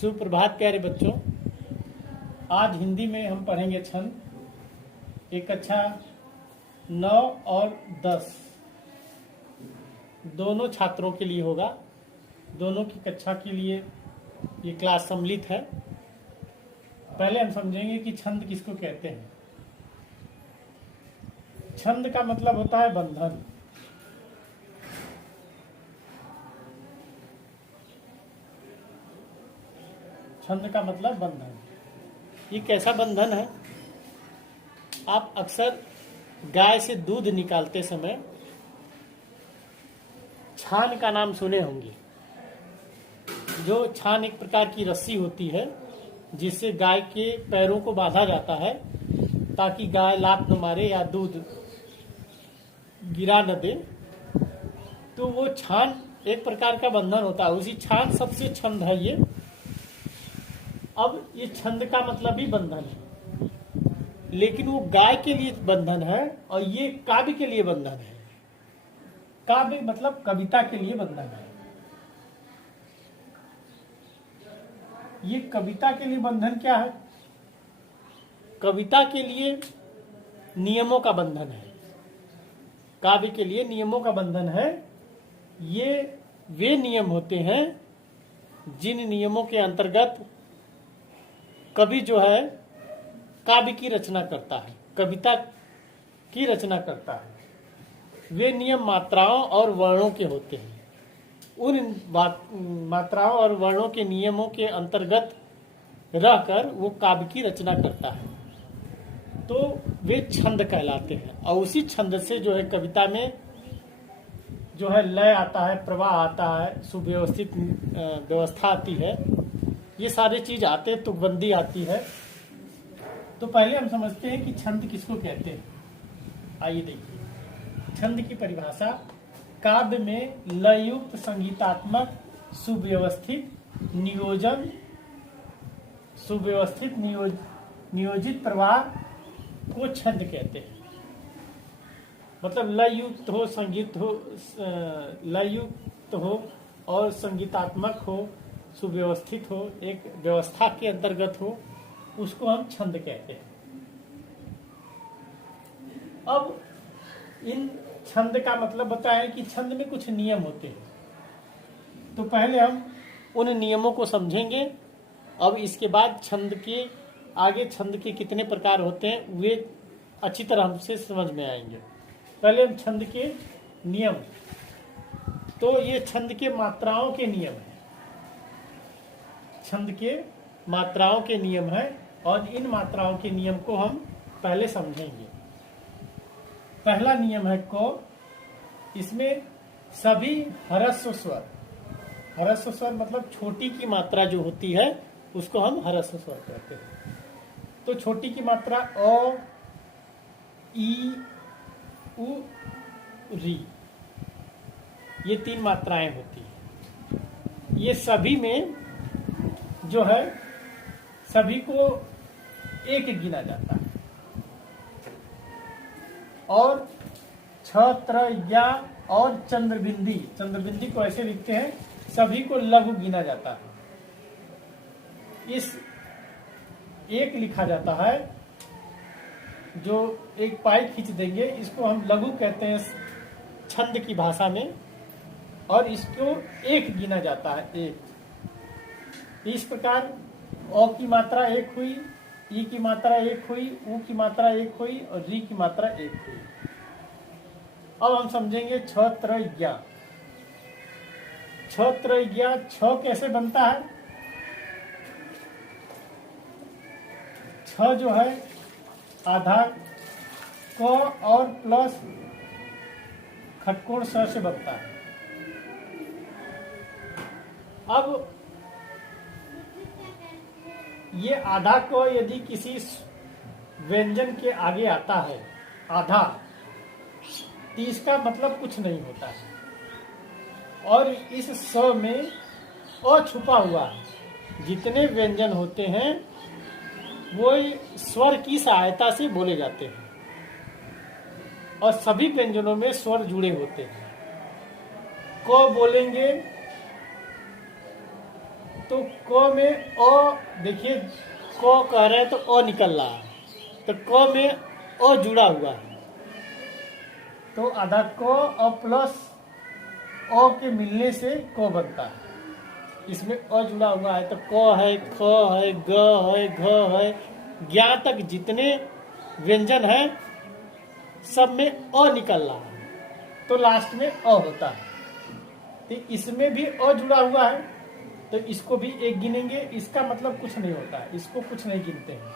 सुप्रभात प्यारे बच्चों। आज हिंदी में हम पढ़ेंगे छंद। एक कक्षा 9 और 10 दोनों छात्रों के लिए होगा। दोनों की कक्षा के लिए ये क्लास सम्मिलित है। पहले हम समझेंगे कि छंद किसको कहते हैं। छंद का मतलब होता है बंधन। छंद का मतलब बंधन। ये कैसा बंधन है? आप अक्सर गाय से दूध निकालते समय छान का नाम सुने होंगे। जो छान एक प्रकार की रस्सी होती है जिससे गाय के पैरों को बांधा जाता है ताकि गाय लात न मारे या दूध गिरा न दे। तो वो छान एक प्रकार का बंधन होता है। उसी छान सबसे छंद है ये। अब ये छंद का मतलब भी बंधन है, लेकिन वो गाय के लिए बंधन है और ये काव्य के लिए बंधन है। काव्य मतलब कविता के लिए बंधन है। ये कविता के लिए बंधन क्या है? कविता के लिए नियमों का बंधन है। काव्य के लिए नियमों का बंधन है। ये वे नियम होते हैं जिन नियमों के अंतर्गत कवि जो है काव्य की रचना करता है, कविता की रचना करता है। वे नियम मात्राओं और वर्णों के होते हैं। उन मात्राओं और वर्णों के नियमों के अंतर्गत रहकर वो काव्य की रचना करता है, तो वे छंद कहलाते हैं। और उसी छंद से जो है कविता में जो है लय आता है, प्रवाह आता है, सुव्यवस्थित व्यवस्था आती है। ये सारे चीज आते हैं, तुकबंदी आती है। तो पहले हम समझते हैं कि छंद किसको कहते हैं। आइए देखिए छंद की परिभाषा। काव्य में लययुक्त संगीतात्मक सुव्यवस्थित नियोजित प्रवाह को छंद कहते हैं। मतलब लययुक्त हो, संगीत हो, लययुक्त हो और संगीतात्मक हो, सुव्यवस्थित हो, एक व्यवस्था के अंतर्गत हो, उसको हम छंद कहते हैं। अब इन छंद का मतलब बताया कि छंद में कुछ नियम होते हैं। तो पहले हम उन नियमों को समझेंगे। अब इसके बाद छंद के आगे छंद के कितने प्रकार होते हैं वे अच्छी तरह हमसे समझ में आएंगे। पहले हम छंद के नियम। तो ये छंद के मात्राओं के नियम है। छंद के मात्राओं के नियम है और इन मात्राओं के नियम को हम पहले समझेंगे। पहला नियम है को। इसमें सभी ह्रस्व स्वर, ह्रस्व स्वर मतलब छोटी की मात्रा जो होती है उसको हम ह्रस्व स्वर कहते हैं। तो छोटी की मात्रा अ, ई, उ, री, ये 3 मात्राएं होती हैं। ये सभी में जो है सभी को एक गिना जाता है। और छ, त्र, या और चंद्रबिंदी को ऐसे लिखते हैं, सभी को लघु गिना जाता है। इस एक लिखा जाता है जो एक पाई खींच देंगे, इसको हम लघु कहते हैं छंद की भाषा में। और इसको एक गिना जाता है, एक। इस प्रकार अ की मात्रा एक हुई, ई की मात्रा एक हुई, उ की मात्रा एक हुई और री की मात्रा एक हुई। अब हम समझेंगे छ, त्र, ज्ञा। छ, त्र, ज्ञा। छ कैसे बनता है? छ जो है आधा क और प्लस खटकोण स से बनता है। अब ये आधा को यदि किसी व्यंजन के आगे आता है आधा, तो इसका मतलब कुछ नहीं होता है। और इस स में अ छुपा हुआ है। जितने व्यंजन होते हैं वो स्वर की सहायता से बोले जाते हैं और सभी व्यंजनों में स्वर जुड़े होते हैं। को बोलेंगे तो क में अ, देखिए क कह रहे हैं तो अ निकल रहा है, तो क में अ जुड़ा हुआ है, तो आधा क और प्लस अ के मिलने से क बनता है। इसमें अ जुड़ा हुआ है तो क है, ख है, ग है, घ है, ज्ञा तक जितने व्यंजन हैं सब में अ निकल रहा है, तो लास्ट में अ होता है। तो इसमें भी अ जुड़ा हुआ है, तो इसको भी एक गिनेंगे, इसका मतलब कुछ नहीं होता है, इसको कुछ नहीं गिनते हैं।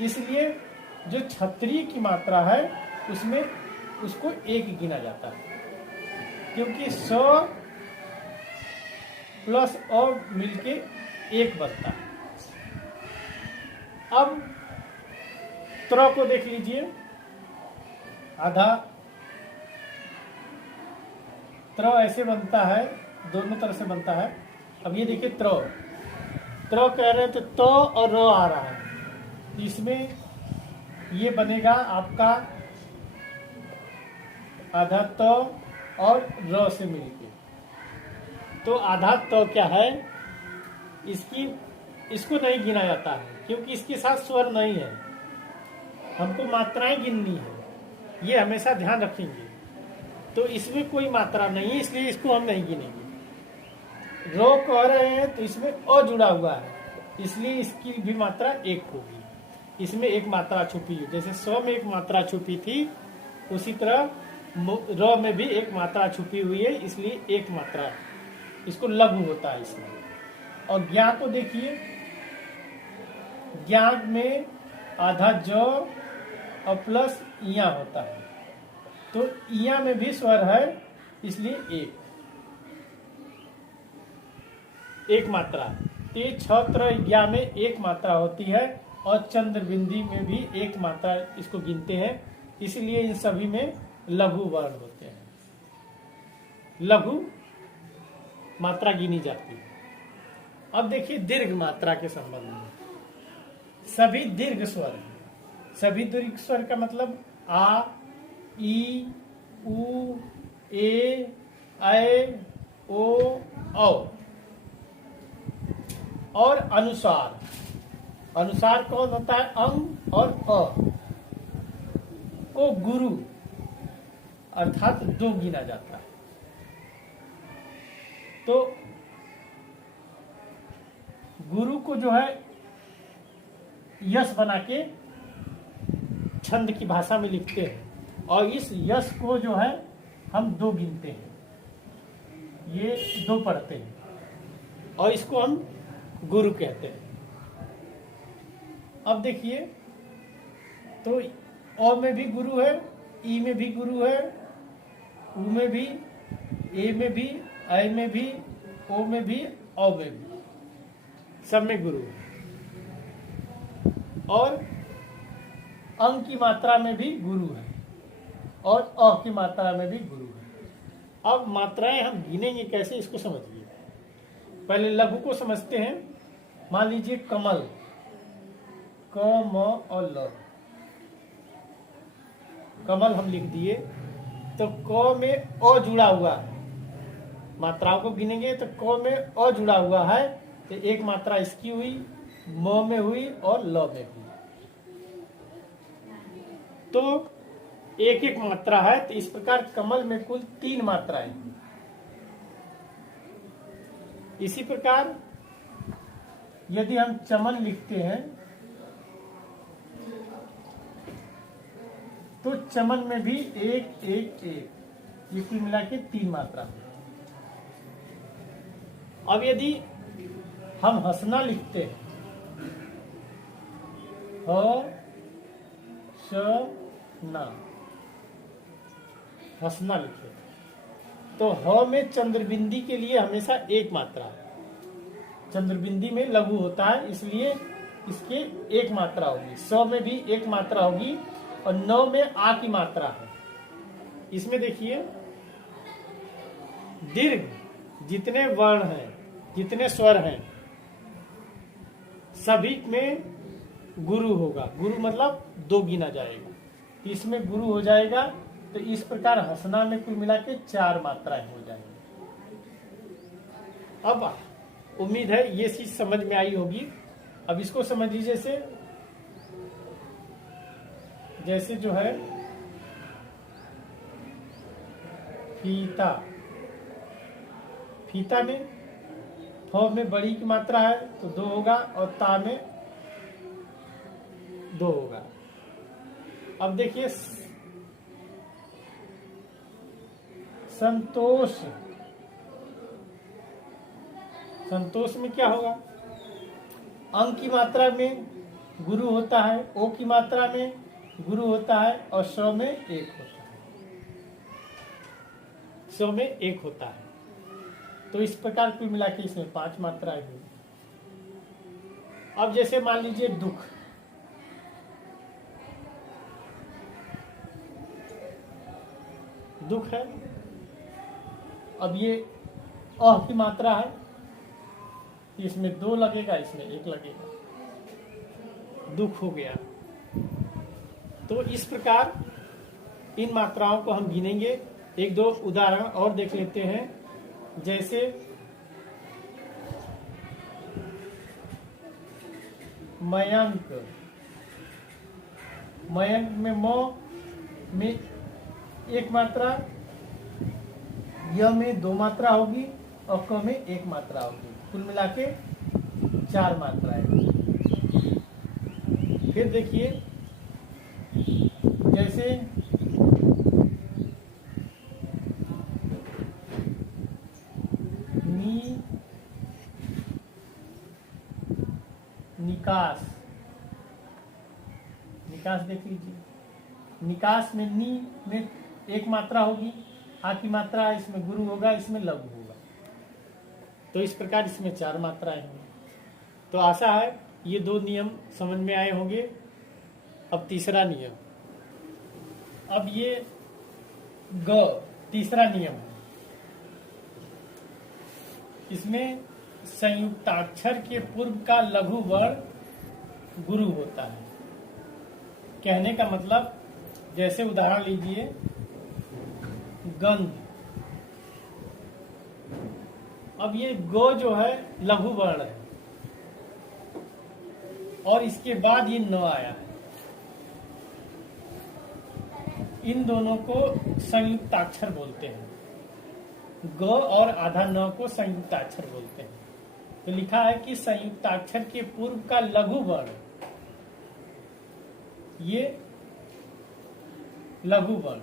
इसलिए जो क्षत्रिय की मात्रा है उसमें उसको एक गिना जाता है, क्योंकि स प्लस अ मिलके एक बनता है। अब त्र को देख लीजिए, आधा त्र ऐसे बनता है, दोनों तरह से बनता है। अब ये देखिए त्र कह रहे हैं तो और र आ रहा है, इसमें ये बनेगा आपका आधा त और र से मिलके, तो आधा त क्या है, इसको नहीं गिना जाता है क्योंकि इसके साथ स्वर नहीं है, हमको मात्राएं गिननी है, ये हमेशा ध्यान रखेंगे। तो इसमें कोई मात्रा नहीं है इसलिए इसको हम नहीं गिनेंगे। रो कह रहे हैं तो इसमें अ जुड़ा हुआ है, इसलिए इसकी भी मात्रा एक होगी। इसमें एक मात्रा छुपी है, जैसे सौ में एक मात्रा छुपी थी उसी तरह र में भी एक मात्रा छुपी हुई है, इसलिए एक मात्रा है, इसको लघु होता है इसमें। और ज्ञा को देखिए, ज्ञा में आधा ज और प्लस इया होता है, तो इया में भी स्वर है इसलिए एक मात्रा। तो छत्र ज्ञा में एक मात्रा होती है और चंद्र बिंदी में भी एक मात्रा इसको गिनते हैं, इसलिए इन सभी में लघु वर्ण होते हैं, लघु मात्रा गिनी जाती है। अब देखिए दीर्घ मात्रा के संबंध में, सभी दीर्घ स्वर हैं। सभी दीर्घ स्वर का मतलब आ, ई, उ, ए, ऐ, ओ, औ। और अनुसार, अनुसार कौन होता है, अंग और अ को गुरु अर्थात दो गिना जाता है। तो गुरु को जो है यश बना के छंद की भाषा में लिखते हैं, और इस यश को जो है हम दो गिनते हैं, ये दो पढ़ते हैं और इसको हम गुरु कहते हैं। अब देखिए तो अ में भी गुरु है, ई में भी गुरु है, उ में भी, ए में भी, ऐ में भी, ओ में भी, औ में भी, सब में गुरु है। और अंग की मात्रा में भी गुरु है और अ की मात्रा में भी गुरु है। अब मात्राएं हम गिनेंगे कैसे, इसको समझिए। पहले लघु को समझते हैं। मान लीजिए कमल, क म और ल, कमल हम लिख दिए, तो क में अ जुड़ा हुआ है, मात्राओं को गिनेंगे तो क में अ जुड़ा हुआ है, तो एक मात्रा इसकी हुई, म में हुई और ल में हुई, तो एक एक मात्रा है। तो इस प्रकार कमल में कुल 3 मात्राएं। इसी प्रकार यदि हम चमन लिखते हैं तो चमन में भी एक एक एक, ये कुल मिला के 3 मात्रा। अब यदि हम हंसना लिखते हैं, ह श ना, हंसना लिखे, तो ह में चंद्रबिंदी के लिए हमेशा एक मात्रा है, चंद्रबिंदी में लघु होता है इसलिए इसके एक मात्रा होगी। स में भी एक मात्रा होगी और न में आ की मात्रा है। इसमें देखिए दीर्घ जितने वर्ण हैं, जितने स्वर हैं, सभी में गुरु होगा। गुरु मतलब 2 गिना जाएगा, इसमें गुरु हो जाएगा। तो इस प्रकार हंसना में कुल मिला के 4 मात्राएं हो जाएंगी। अब उम्मीद है ये चीज समझ में आई होगी। अब इसको समझ लीजिए जैसे जो है फीता, फीता में फ में बड़ी की मात्रा है तो 2 होगा और ता में 2 होगा। अब देखिए संतोष, संतोष में क्या होगा, अंक की मात्रा में गुरु होता है, ओ की मात्रा में गुरु होता है और सौ में 1 होता है, 100 में 1 होता है। तो इस प्रकार कुल मिला के इसमें 5 मात्राएं हुई। अब जैसे मान लीजिए दुख, दुख है, अब ये अ की मात्रा है, इसमें 2 लगेगा, इसमें 1 लगेगा, दुख हो गया। तो इस प्रकार इन मात्राओं को हम गिनेंगे। 1-2 उदाहरण और देख लेते हैं। जैसे मयंक, मयंक में म में 1 मात्रा, य में 2 मात्रा होगी और क में 1 मात्रा होगी, कुल मिला के 4 मात्राएं। फिर देखिए जैसे निकास, निकास देख लीजिए, निकास में नी में 1 मात्रा होगी, आ की मात्रा इसमें गुरु होगा, इसमें लघु होगा। तो इस प्रकार इसमें 4 मात्राएं होंगी। तो आशा है ये 2 नियम समझ में आए होंगे। अब तीसरा नियम, अब ये ग तीसरा नियम है। इसमें संयुक्ताक्षर के पूर्व का लघु वर्ण गुरु होता है। कहने का मतलब, जैसे उदाहरण लीजिए गंध, अब ये गो जो है लघु वर्ण है और इसके बाद ये न आया है। इन दोनों को संयुक्ताक्षर बोलते हैं। ग और आधा न को संयुक्ताक्षर बोलते हैं। तो लिखा है कि संयुक्ताक्षर के पूर्व का लघु वर्ण, ये लघु वर्ण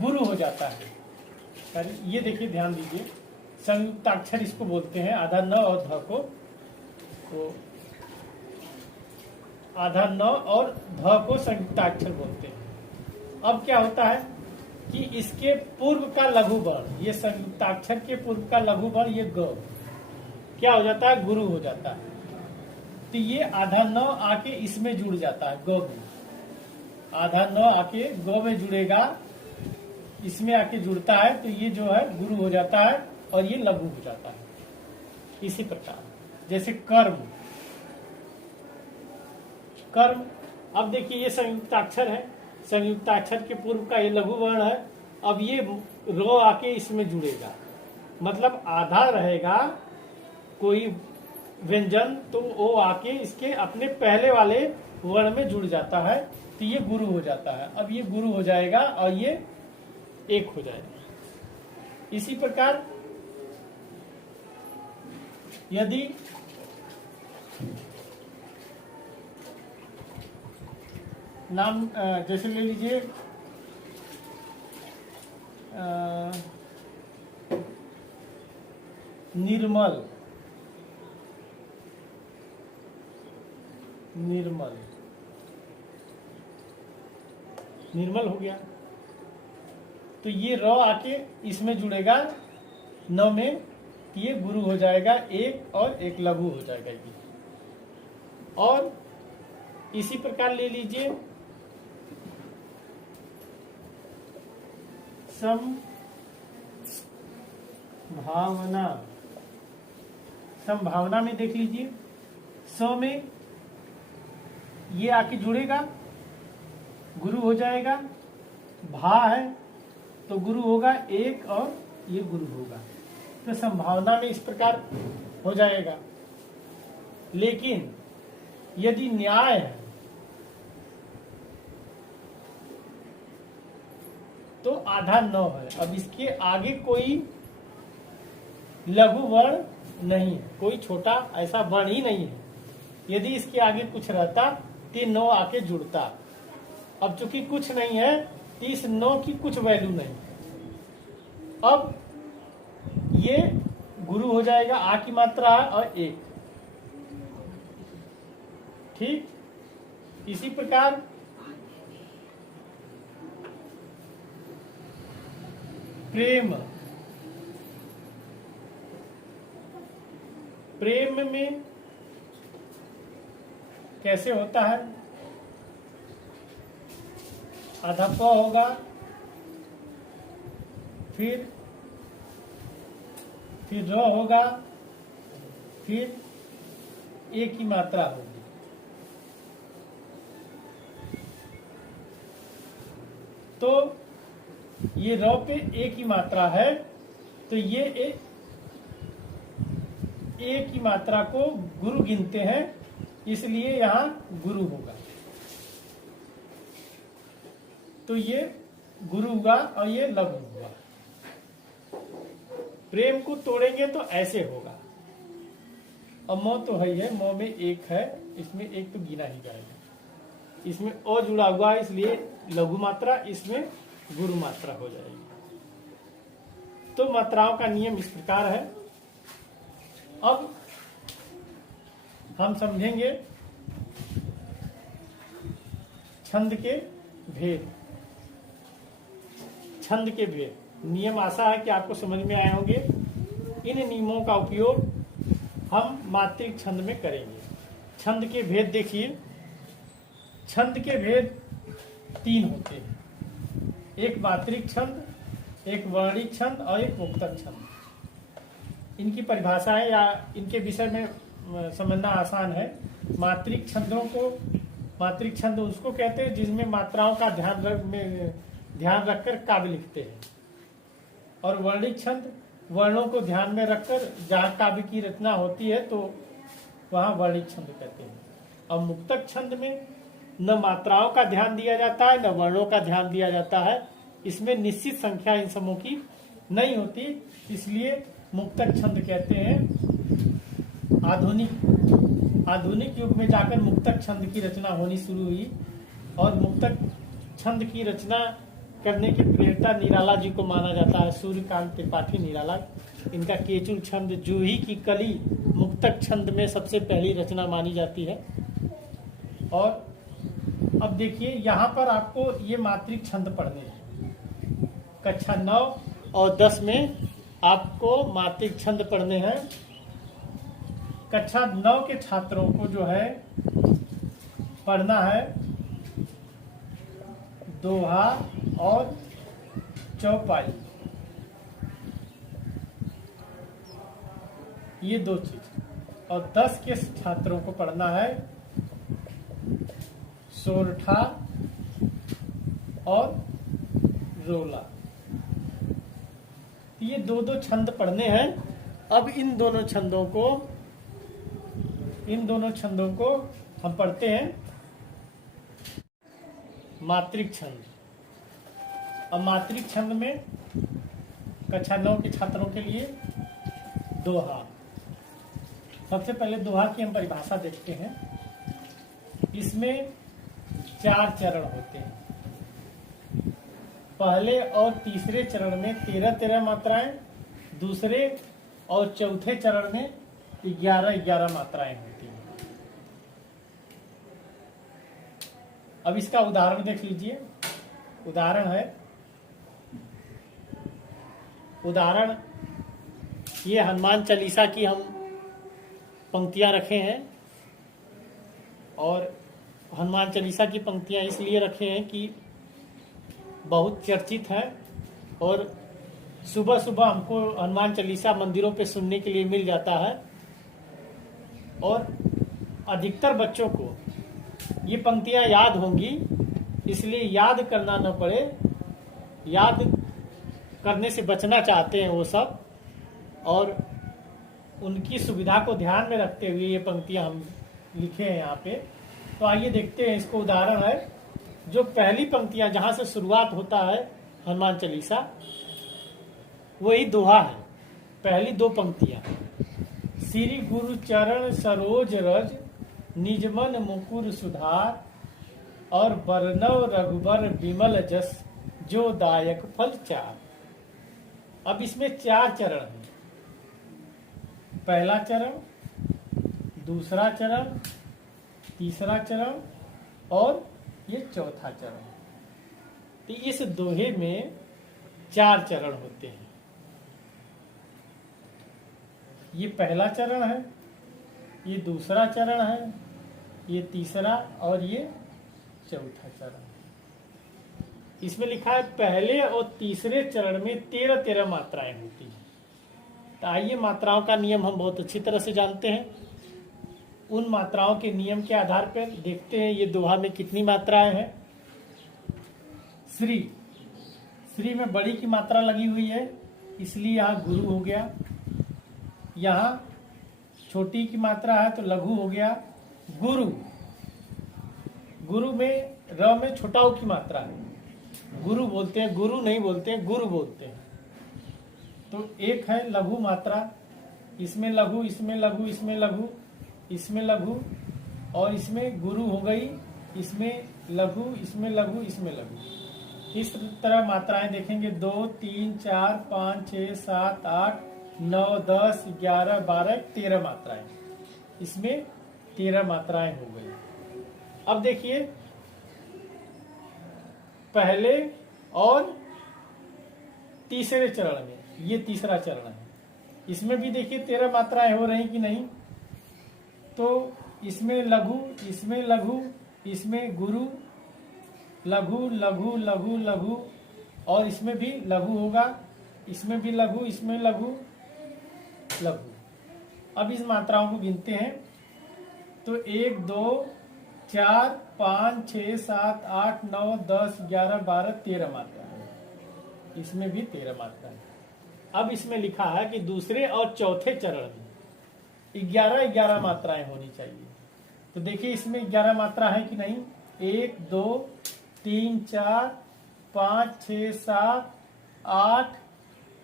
गुरु हो जाता है। ये देखिए, ध्यान दीजिए, संयुक्ताक्षर इसको बोलते हैं, आधा न और ध को, तो आधा न और ध को संयुक्ताक्षर बोलते हैं। अब क्या होता है कि इसके पूर्व का लघु वर्ण, ये संयुक्ताक्षर के पूर्व का लघु वर्ण, ये ग क्या हो जाता है, गुरु हो जाता है। तो ये आधा न आके इसमें जुड़ जाता है, ग में, आधा न आके ग में जुड़ेगा, इसमें आके जुड़ता है, तो ये जो है गुरु हो जाता है और ये लघु हो जाता है। इसी प्रकार जैसे कर्म, कर्म, अब देखिए ये संयुक्ताक्षर है, संयुक्ताक्षर के पूर्व का ये लघु वर्ण है। अब ये रो आके इसमें जुड़ेगा, मतलब आधा रहेगा कोई व्यंजन, तो वो आके इसके अपने पहले वाले वर्ण में जुड़ जाता है, तो ये गुरु हो जाता है। अब ये गुरु हो जाएगा और ये 1 हो जाएगा। इसी प्रकार यदि नाम जैसे ले लीजिए निर्मल, निर्मल, निर्मल हो गया, तो ये र आके इसमें जुड़ेगा न में, ये गुरु हो जाएगा 1 और 1 लघु हो जाएगा ये। और इसी प्रकार ले लीजिए संभावना, संभावना में देख लीजिए, स में ये आके जुड़ेगा, गुरु हो जाएगा, भा है तो गुरु होगा एक और ये गुरु होगा, तो संभावना में इस प्रकार हो जाएगा। लेकिन यदि न्याय है तो आधा 9 है। अब इसके आगे कोई लघु वर्ण नहीं है, कोई छोटा ऐसा वर्ण ही नहीं है। यदि इसके आगे कुछ रहता तो 9 आके जुड़ता। अब चूंकि कुछ नहीं है तो इस 9 की कुछ वैल्यू नहीं। अब ये गुरु हो जाएगा, आ की मात्रा है और एक। ठीक, इसी प्रकार प्रेम, प्रेम में कैसे होता है, आधा प होगा, फिर र होगा, फिर ए की मात्रा होगी। तो ये र पे ए की मात्रा है, तो ये ए की मात्रा को गुरु गिनते हैं, इसलिए यहां गुरु होगा। तो ये गुरु होगा और ये लघु होगा। प्रेम को तोड़ेंगे तो ऐसे होगा। अब मौ तो है, मौ में एक है, इसमें एक तो गिना ही जाएगा। इसमें ओ जुड़ा हुआ है, इसलिए लघु मात्रा, इसमें गुरु मात्रा हो जाएगी। तो मात्राओं का नियम इस प्रकार है। अब हम समझेंगे छंद के भेद। छंद के भेद नियम आशा है कि आपको समझ में आए होंगे। इन नियमों का उपयोग हम मात्रिक छंद में करेंगे। छंद के भेद देखिए, छंद के भेद 3 होते हैं। एक मात्रिक छंद, एक वर्णिक छंद और एक मुक्तक छंद। इनकी परिभाषाएं या इनके विषय में समझना आसान है। मात्रिक छंदों को, मात्रिक छंद उसको कहते हैं जिसमें मात्राओं का ध्यान रखकर काव्य लिखते हैं। और वर्णिक छंद वर्णों को ध्यान में रखकर जहाँ काव्य की रचना होती है तो वहाँ वर्णिक छंद कहते हैं। और मुक्तक छंद में न मात्राओं का ध्यान दिया जाता है, न वर्णों का ध्यान दिया जाता है। इसमें निश्चित संख्या इन समूह की नहीं होती, इसलिए मुक्तक छंद कहते हैं। आधुनिक युग में जाकर मुक्तक छंद की रचना होनी शुरू हुई और मुक्तक छंद की रचना करने की प्रेरणा निराला जी को माना जाता है। सूर्यकांत त्रिपाठी निराला, इनका केचुल छंद, जूही की कली मुक्तक छंद में सबसे पहली रचना मानी जाती है। और अब देखिए यहाँ पर आपको ये मात्रिक छंद पढ़ने हैं। कक्षा 9 और 10 में आपको मात्रिक छंद पढ़ने हैं। कक्षा 9 के छात्रों को जो है पढ़ना है दोहा और चौपाई, ये 2 चीज। और 10 के छात्रों को पढ़ना है सोरठा और रोला। ये 2 छंद पढ़ने हैं। अब इन दोनों छंदों को हम पढ़ते हैं। मात्रिक छंद। अब मात्रिक छंद में कक्षा 9 के छात्रों के लिए दोहा। सबसे पहले दोहा की हम परिभाषा देखते हैं। इसमें 4 चरण होते हैं। पहले और तीसरे चरण में 13-13 मात्राएं, दूसरे और चौथे चरण में 11-11 मात्राएं होती हैं। अब इसका उदाहरण देख लीजिए। उदाहरण ये हनुमान चालीसा की हम पंक्तियां रखे हैं। और हनुमान चालीसा की पंक्तियां इसलिए रखे हैं कि बहुत चर्चित है और सुबह सुबह हमको हनुमान चालीसा मंदिरों पे सुनने के लिए मिल जाता है। और अधिकतर बच्चों को ये पंक्तियां याद होंगी, इसलिए याद करना न पड़े, याद करने से बचना चाहते हैं वो सब, और उनकी सुविधा को ध्यान में रखते हुए ये पंक्तियां हम लिखे हैं यहाँ पे। तो आइए देखते हैं, इसको उदाहरण है जो पहली पंक्तियां जहां से शुरुआत होता है हनुमान चालीसा, वही दोहा है। पहली दो पंक्तियां, श्री गुरु चरण सरोज रज निजमन मुकुर सुधार, और बरनव रघुबर विमल जस जो दायक फल चार। अब इसमें 4 चरण हैं। पहला चरण, दूसरा चरण, तीसरा चरण और ये चौथा चरण। तो इस दोहे में 4 चरण होते हैं। ये पहला चरण है, ये दूसरा चरण है, ये तीसरा और ये चौथा चरण। इसमें लिखा है पहले और तीसरे चरण में 13-13 मात्राएं होती हैं। तो आइए मात्राओं का नियम हम बहुत अच्छी तरह से जानते हैं। उन मात्राओं के नियम के आधार पर देखते हैं ये दोहा में कितनी मात्राएं हैं। श्री, श्री में बड़ी की मात्रा लगी हुई है, इसलिए यहाँ गुरु हो गया। यहाँ छोटी की मात्रा है तो लघु हो गया गुरु। गुरु में र में छोटा उ की मात्रा है, गुरु बोलते हैं, गुरु नहीं बोलते हैं, गुरु बोलते हैं। तो एक है लघु मात्रा, इसमें लघु, इसमें लघु, इसमें लघु, इसमें लघु और इसमें गुरु हो गई, इसमें लघु, इसमें लघु, इसमें लघु। इस तरह मात्राएं देखेंगे 2, 3, 4, 5, 6, 7, 8, 9, 10, 11, 12, 13 मात्राएं। इसमें 13 मात्राएं हो गई। अब देखिए पहले और तीसरे चरण में, ये तीसरा चरण है, इसमें भी देखिए 13 मात्राएं हो रही कि नहीं। तो इसमें लघु, इसमें लघु, इसमें गुरु, लघु लघु लघु लघु और इसमें भी लघु होगा, इसमें भी लघु, इसमें लघु लघु। अब इस मात्राओं को गिनते हैं तो 1, 2, 4, 5, 6, 7, 8, 9, 10, 11, 12, 13 मात्रा है। इसमें भी 13 मात्रा है। अब इसमें लिखा है कि दूसरे और चौथे चरण में 11-11 मात्राएं होनी चाहिए। तो देखिए इसमें 11 मात्रा है कि नहीं। 1, 2, 3, 4, 5, 6, 7, 8,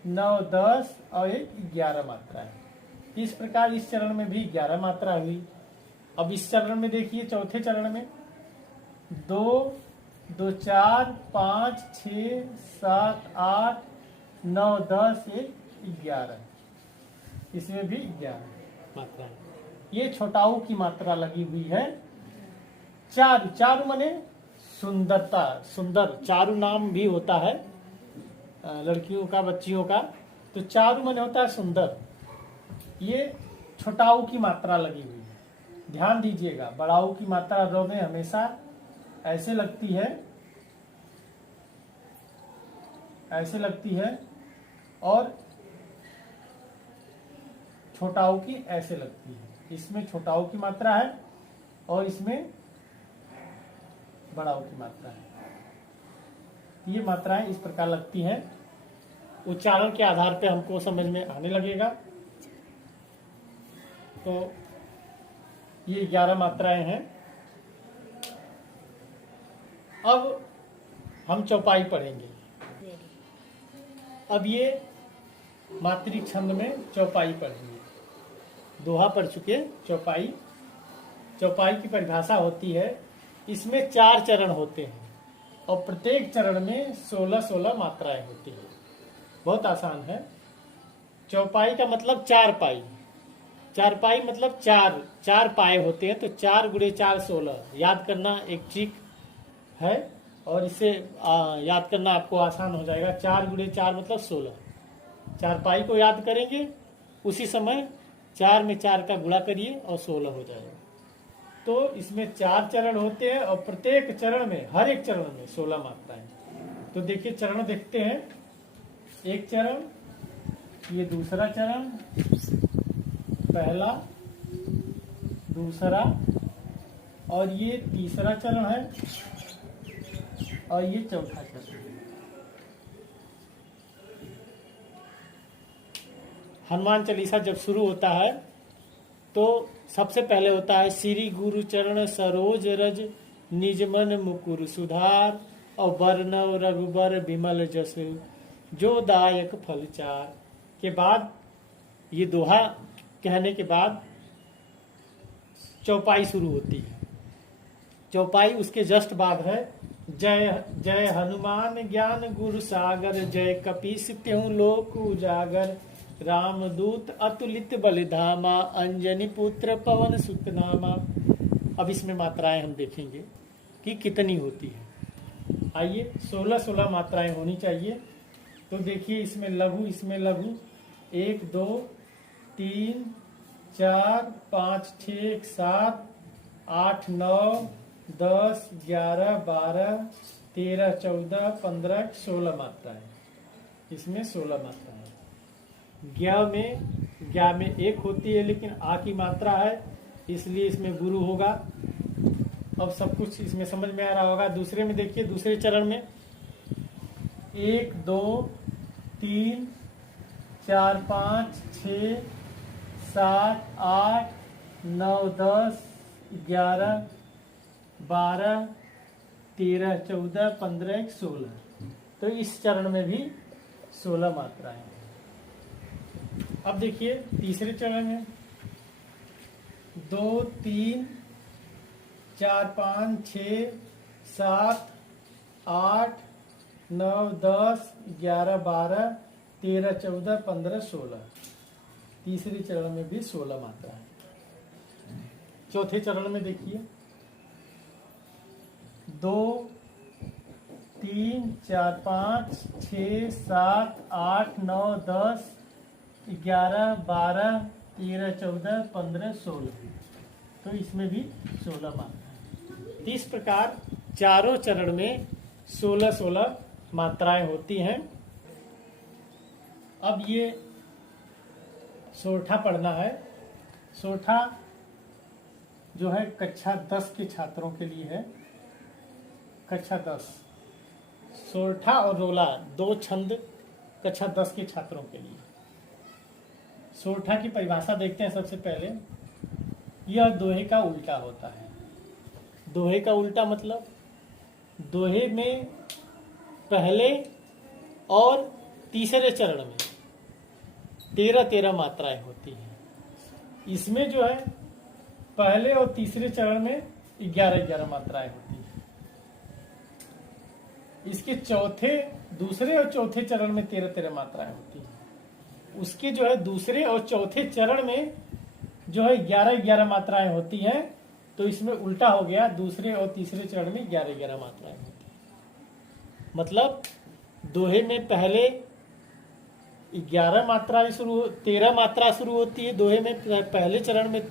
9, 10 और 11 मात्रा है। इस प्रकार इस चरण में भी 11 मात्रा हुई। अब इस चरण में देखिए चौथे चरण में 2, 2, 4, 5, 6, 7, 8, 9, 10, 11। इसमें भी 11 मात्रा है। ये छोटाऊ की मात्रा लगी हुई है। चारु, चारु माने सुंदरता, सुंदर। चारु नाम भी होता है लड़कियों का, बच्चियों का। तो चारु माने होता है सुंदर। ये छोटाऊ की मात्रा लगी हुई है। ध्यान दीजिएगा, बड़ाऊ की मात्रा रो में हमेशा ऐसे लगती है, ऐसे लगती है, और छोटाऊ की ऐसे लगती है। इसमें छोटाऊ की मात्रा है और इसमें बड़ाऊ की मात्रा है। ये मात्राएं इस प्रकार लगती हैं। उच्चारण के आधार पे हमको समझ में आने लगेगा। तो ये 11 मात्राएं हैं। अब हम चौपाई पढ़ेंगे। अब ये मातृ छंद में चौपाई पढ़ेंगे। दोहा पढ़ चुके, चौपाई। चौपाई की परिभाषा होती है, इसमें 4 चरण होते हैं और प्रत्येक चरण में 16-16 मात्राएं होती हैं। बहुत आसान है। चौपाई का मतलब 4 पाई। 4 पाई मतलब 4 पाए होते हैं। तो 4 × 4 16 याद करना एक ट्रिक है और इसे याद करना आपको आसान हो जाएगा। 4 × 4 मतलब 16। 4 पाई को याद करेंगे, उसी समय 4 में 4 का गुणा करिए और 16 हो जाएगा। तो इसमें 4 चरण होते हैं और प्रत्येक चरण में, हर एक चरण में 16 मात्राएं। तो देखिए चरण देखते हैं। एक चरण, ये दूसरा चरण, पहला, दूसरा और ये तीसरा चरण है और ये चौथा चरण है। हनुमान चालीसा जब शुरू होता है तो सबसे पहले होता है श्री गुरु चरण सरोज रज निज मन मुकुर सुधार और वर्णव रघुबर विमल जस जो दायक फल चार के बाद ये दोहा कहने के बाद चौपाई शुरू होती है। चौपाई उसके जस्ट बाद है जय जय हनुमान ज्ञान गुरु सागर जय कपीस त्यों लोक उजागर रामदूत अतुलित बलिधामा अंजनी पुत्र पवन सुत नामा। अब इसमें मात्राएं हम देखेंगे कि कितनी होती है। आइए 16 मात्राएं होनी चाहिए। तो देखिए इसमें लघु 1 2 3 4 5 6 7 8 9 10 11 12 13 14 15 16 मात्राएं। इसमें 16 मात्राएं। ज्ञा में एक होती है लेकिन आ की मात्रा है इसलिए इसमें गुरु होगा। अब सब कुछ इसमें समझ में आ रहा होगा। दूसरे में देखिए, दूसरे चरण में 1 2 3 4 5 6 7 8 9 10 11 12 13 14 15 16। तो इस चरण में भी 16 मात्राएं हैं। अब देखिए तीसरे चरण में 2 3 4 5 6 7 8 9 10 11 12 13 14 15 16। तीसरे चरण में भी 16 मात्रा है। चौथे चरण में देखिए 2 3 4 5 6 7 8 9 10 11 12 13 14 15 16। तो इसमें भी 16 मात्रा है। इस प्रकार चारों चरण में 16 मात्राएं होती हैं। अब ये सोरठा पढ़ना है। सोरठा जो है कक्षा 10 के छात्रों के लिए है। कक्षा 10 सोरठा और रोला 2 छंद कक्षा 10 के छात्रों के लिए। सोरठा की परिभाषा देखते हैं। सबसे पहले यह दोहे का उल्टा होता है। दोहे का उल्टा मतलब दोहे में पहले और तीसरे चरण में 13 मात्राएं होती हैं। इसमें जो है पहले और तीसरे चरण में 11 मात्राएं होती हैं। इसके दूसरे और चौथे चरण में 13 मात्राएं होती हैं। उसके जो है दूसरे और चौथे चरण में जो है 11 मात्राएं होती हैं। तो इसमें उल्टा हो गया, दूसरे और तीसरे चरण में 11 मात्राएं होती हैं। मतलब दोहे में पहले 13 मात्रा शुरू होती है। दोहे में पहले चरण में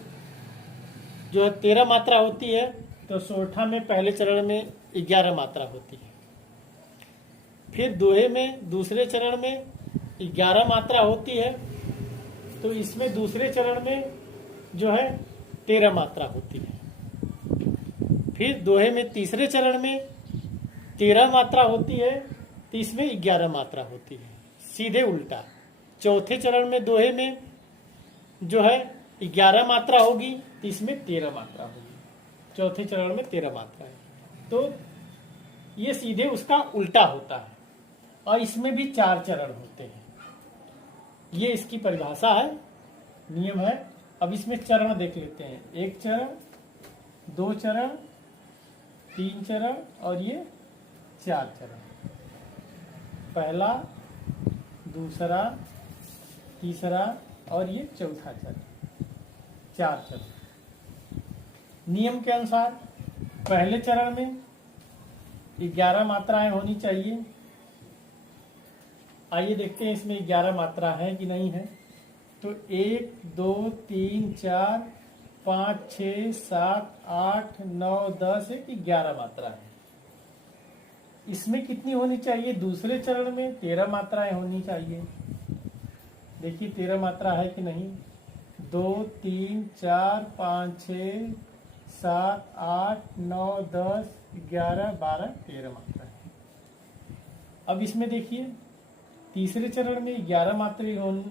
जो है 13 मात्रा होती है। तो सोरठा में पहले चरण में 11 मात्रा होती है। फिर दोहे में दूसरे चरण में 11 मात्रा होती है। तो इसमें दूसरे चरण में जो है 13 मात्रा होती है। फिर दोहे में तीसरे चरण में 13 मात्रा होती है। तो इसमें 11 मात्रा होती है। सीधे उल्टा चौथे चरण में दोहे में जो है 11 मात्रा होगी तो इसमें 13 मात्रा होगी। चौथे चरण में 13 मात्रा है। तो ये सीधे उसका उल्टा होता है। और इसमें भी 4 चरण होते हैं। ये इसकी परिभाषा है, नियम है। अब इसमें चरण देख लेते हैं। 1 चरण, 2 चरण, 3 चरण और ये 4 चरण। पहला, दूसरा, तीसरा और ये चौथा चरण। 4 चरण। नियम के अनुसार पहले चरण में 11 मात्राएं होनी चाहिए। आइए देखते हैं इसमें 11 मात्रा है कि नहीं है। तो 1 2 3 4 5 6 7 8 9 10 11 मात्रा है। इसमें कितनी होनी चाहिए? दूसरे चरण में 13 मात्राएं होनी चाहिए। देखिए 13 मात्रा है कि नहीं। 2 3 4 5 6 7 8 9 10 11 12 13 मात्रा है। अब इसमें देखिए तीसरे चरण में 11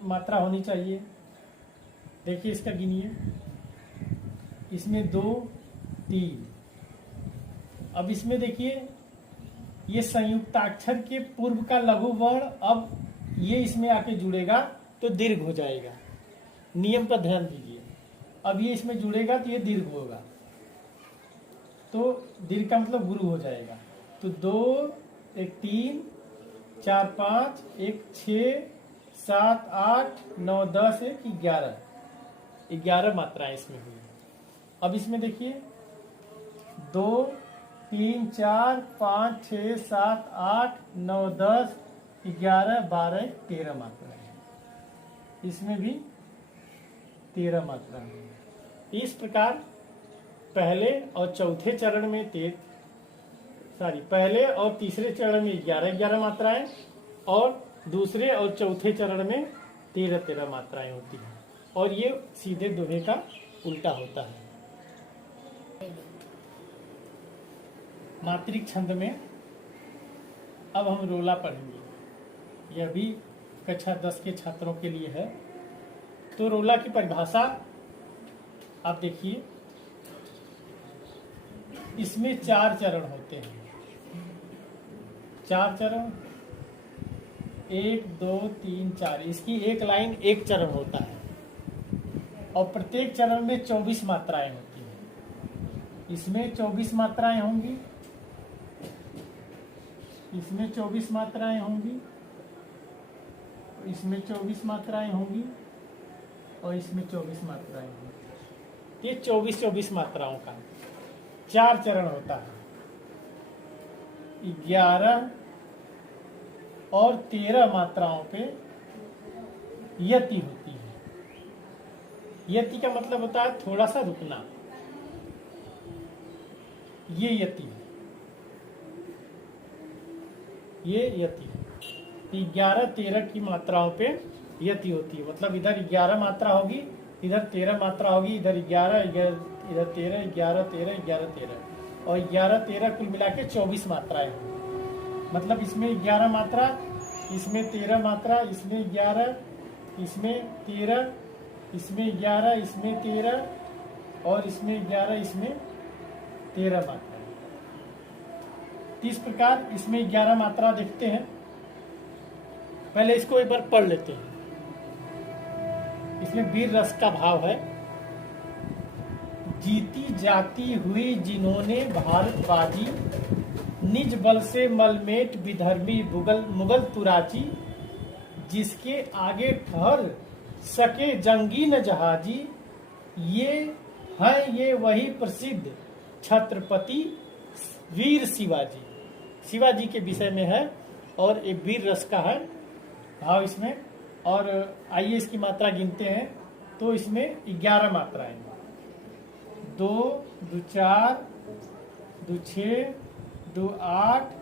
मात्रा होनी चाहिए। देखिए इसका गिनिए, इसमें 2 3। अब इसमें देखिए ये संयुक्ताक्षर के पूर्व का लघु वर्ण, अब ये इसमें आके जुड़ेगा तो दीर्घ हो जाएगा। नियम पर ध्यान दीजिए, अब ये इसमें जुड़ेगा तो ये दीर्घ होगा, तो दीर्घ का मतलब गुरु हो जाएगा। तो 2 1 3 4 5 1 6 7 8 9 10 1 11 मात्राएं इसमें हुई। अब इसमें देखिए 2 3 4 5 6 7 8 9 10 11 12 13 मात्राएं हैं। इसमें भी 13 मात्राएं हैं। इस प्रकार पहले और चौथे चरण में पहले और तीसरे चरण में 11 मात्राएं और दूसरे और चौथे चरण में 13 मात्राएं होती हैं, और ये सीधे दोहे का उल्टा होता है। मात्रिक छंद में अब हम रोला पढ़ेंगे। यह भी कक्षा 10 के छात्रों के लिए है। तो रोला की परिभाषा आप देखिए, इसमें 4 चरण होते हैं। 4 चरण, 1 2 3 4, इसकी एक लाइन एक चरण होता है, और प्रत्येक चरण में 24 मात्राएं होती हैं। इसमें 24 मात्राएं होंगी, इसमें 24 मात्राएं होंगी, इसमें 24 मात्राएं होंगी, और इसमें 24 मात्राएं होंगी। ये 24 मात्राओं का 4 चरण होता है। 11 और 13 मात्राओं पे यति होती है। यति का मतलब होता है थोड़ा सा रुकना, ये यति है, ये यति। 11-13 की मात्राओं पे यति होती है, मतलब इधर 11 मात्रा होगी, इधर 13 मात्रा होगी, इधर 11 इधर 13 11 13 11 13, और 11 13 कुल मिला के 24 मात्राएं होंगी। मतलब इसमें 11 मात्रा, इसमें 13 मात्रा, इसमें 11, इसमें 13, इसमें 11, इसमें 13, और इसमें 11, इसमें 13 मात्रा। इस प्रकार इसमें 11 मात्रा देखते हैं। पहले इसको एक बार पढ़ लेते हैं। इसमें वीर रस का भाव है। जीती जाती हुई जिन्होंने भारतबाजी, निज बल से मलमेट विधर्मी मुगल तुराची, जिसके आगे ठहर सके जंगी न जहाजी, ये वही प्रसिद्ध छत्रपति वीर शिवाजी। शिवाजी के विषय में है, और एक वीर रस का है भाव इसमें। और आइए इसकी मात्रा गिनते हैं। तो इसमें 11 मात्राएं, 2 2 4 2 6 2 8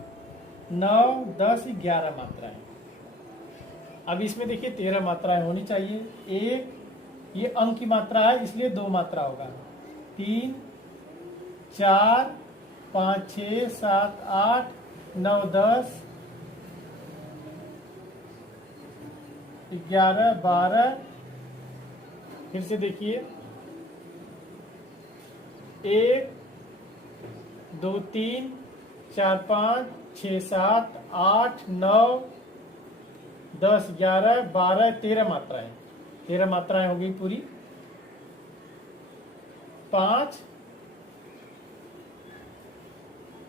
9 10 11 मात्राएं। अब इसमें देखिए 13 मात्राएं होनी चाहिए। एक ये अंक की मात्रा है, इसलिए 2 मात्रा होगा। 3 4 5 6 7 8 9 10 11 12। फिर से देखिए 1 2 3 4 5 6 7 8 9 10 11 12 13 मात्राएं। 13 मात्राएं हो गई पूरी। 5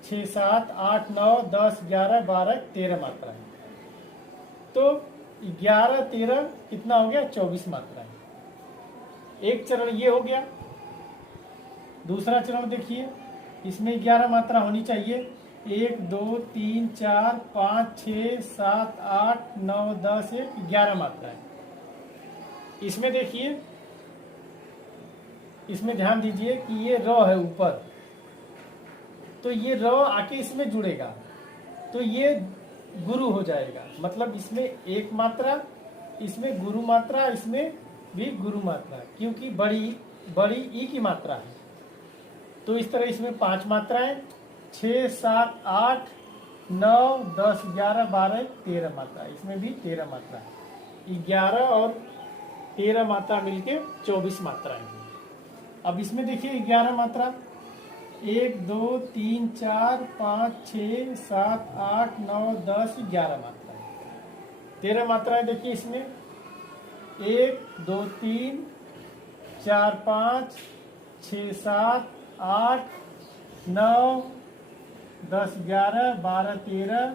6 7 8 9 10 11 12 13 मात्राएं। तो 11 13 कितना हो गया? 24 मात्राएं। एक चरण ये हो गया। दूसरा चरण देखिए, इसमें 11 मात्रा होनी चाहिए। 1 2 3 4 5 6 7 8 9 10 11 मात्राएं। इसमें देखिए, इसमें ध्यान दीजिए कि ये र है ऊपर, तो ये र आके इसमें जुड़ेगा, तो ये गुरु हो जाएगा। मतलब इसमें एक मात्रा, इसमें गुरु मात्रा, इसमें भी गुरु मात्रा, क्योंकि बड़ी ई की मात्रा है। तो इस तरह इसमें 5 मात्राएं, 6 7 8 9, 10, 11, 12, 13 मात्रा। इसमें भी 13 मात्रा है। 11 और 13 मात्रा मिलके 24 मात्राएं हैं। अब इसमें देखिए 11 मात्रा 1, 2, 3, 4, 5, 6, 7, 8, 9, 10, 11 मात्राएं। 13 मात्राएं देखिए इसमें 1, 2, 3, 4, 5, 6, 7, 8, 9, 10, 11, 12, 13,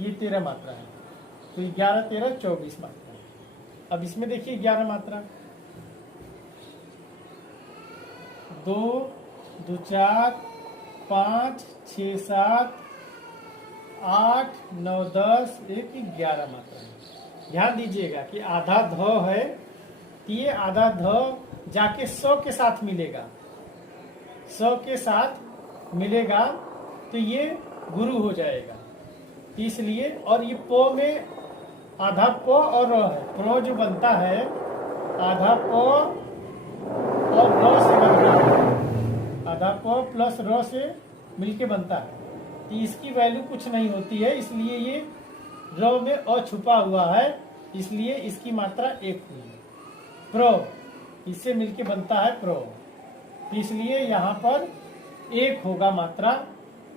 ये 13 मात्रा है। तो 11, 13, 24 मात्रा है। अब इसमें देखिए 11 मात्रा 2, 2, 4, 5, 6, 7, 8, 9, 10, 11 मात्रा है। ध्यान दीजिएगा कि आधा ध है, ये आधा ध जाके 100 के साथ मिलेगा, 100 के साथ मिलेगा तो ये गुरु हो जाएगा। इसलिए और ये पो में आधा पो और र है। प्रो जो बनता है आधा पो और र से बनता है, आधा पो प्लस र से मिलके बनता है। तो इसकी वैल्यू कुछ नहीं होती है, इसलिए ये र में अ छुपा हुआ है, इसलिए इसकी मात्रा 1 हुई। प्रो इससे मिलके बनता है प्रो, इसलिए यहाँ पर 1 होगा मात्रा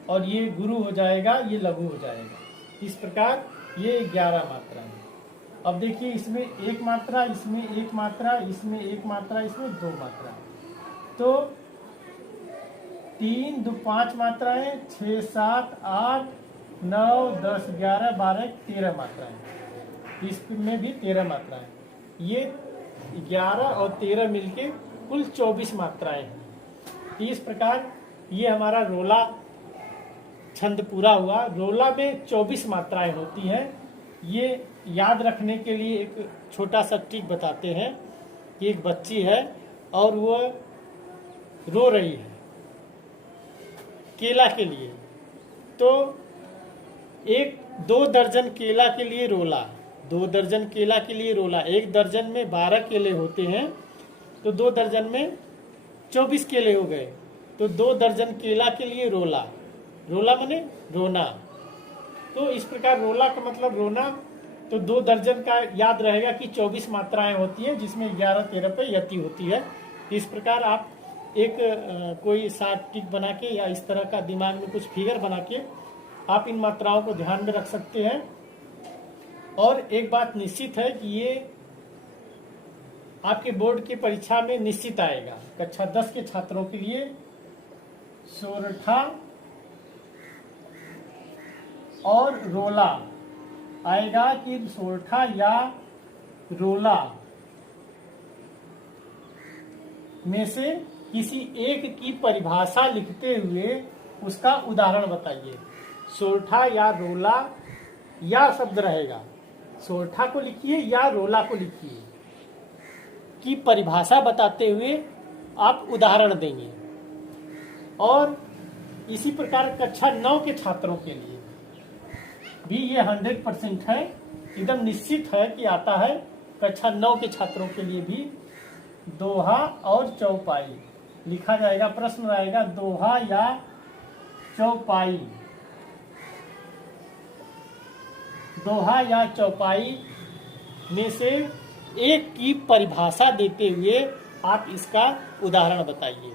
और ये गुरु हो जाएगा, ये लघु हो जाएगा। इस प्रकार ये 11 मात्रा है। अब देखिए इसमें 1 मात्रा, इसमें 1 मात्रा, इसमें 1 मात्रा, इसमें 2 मात्रा, तो 3, 2, 5 मात्राएं, 6, 7, 8, 9, 10, 11, 12, 13 मात्राएं। इसमें भी 13 मात्राएं। ये 11 और 13 मिलके कुल 24 मात्राएं हैं। इस प्रकार ये हमारा रोला छंद पूरा हुआ। रोला में 24 मात्राएं होती हैं। ये याद रखने के लिए एक छोटा सा ट्रिक बताते हैं कि एक बच्ची है और वो रो रही है केला के लिए, तो 2 दर्जन केला के लिए रोला, 2 दर्जन केला के लिए रोला। 1 दर्जन में 12 केले होते हैं, तो 2 दर्जन में 24 केले हो गए, तो 2 दर्जन केला के लिए रोला। रोला माने रोना। तो इस प्रकार रोला का मतलब रोना। तो 2 दर्जन का याद रहेगा कि 24 मात्राएं होती है, जिसमें 11, 13 पे यति होती है। इस प्रकार आप एक कोई शार्ट ट्रिक बना के या इस तरह का दिमाग में कुछ फिगर बना के आप इन मात्राओं को ध्यान में रख सकते हैं। और एक बात निश्चित है कि ये आपके बोर्ड की परीक्षा में निश्चित आएगा। कक्षा 10 के छात्रों के लिए सोरठा और रोला आएगा कि सोरठा या रोला में से किसी एक की परिभाषा लिखते हुए उसका उदाहरण बताइए। सोरठा या रोला या शब्द रहेगा, सोरठा को लिखिए या रोला को लिखिए, की परिभाषा बताते हुए आप उदाहरण देंगे। और इसी प्रकार कक्षा 9 के छात्रों के लिए भी ये 100% है, एकदम निश्चित है कि आता है। कक्षा 9 के छात्रों के लिए भी दोहा और चौपाई लिखा जाएगा। प्रश्न रहेगा दोहा या चौपाई, दोहा या चौपाई में से एक की परिभाषा देते हुए आप इसका उदाहरण बताइए।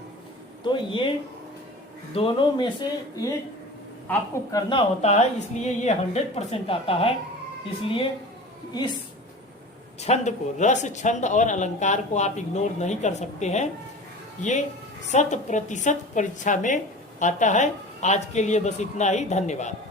तो ये दोनों में से एक आपको करना होता है, इसलिए ये 100% आता है। इसलिए इस छंद को, रस छंद और अलंकार को आप इग्नोर नहीं कर सकते हैं। ये 100% परीक्षा में आता है। आज के लिए बस इतना ही। धन्यवाद।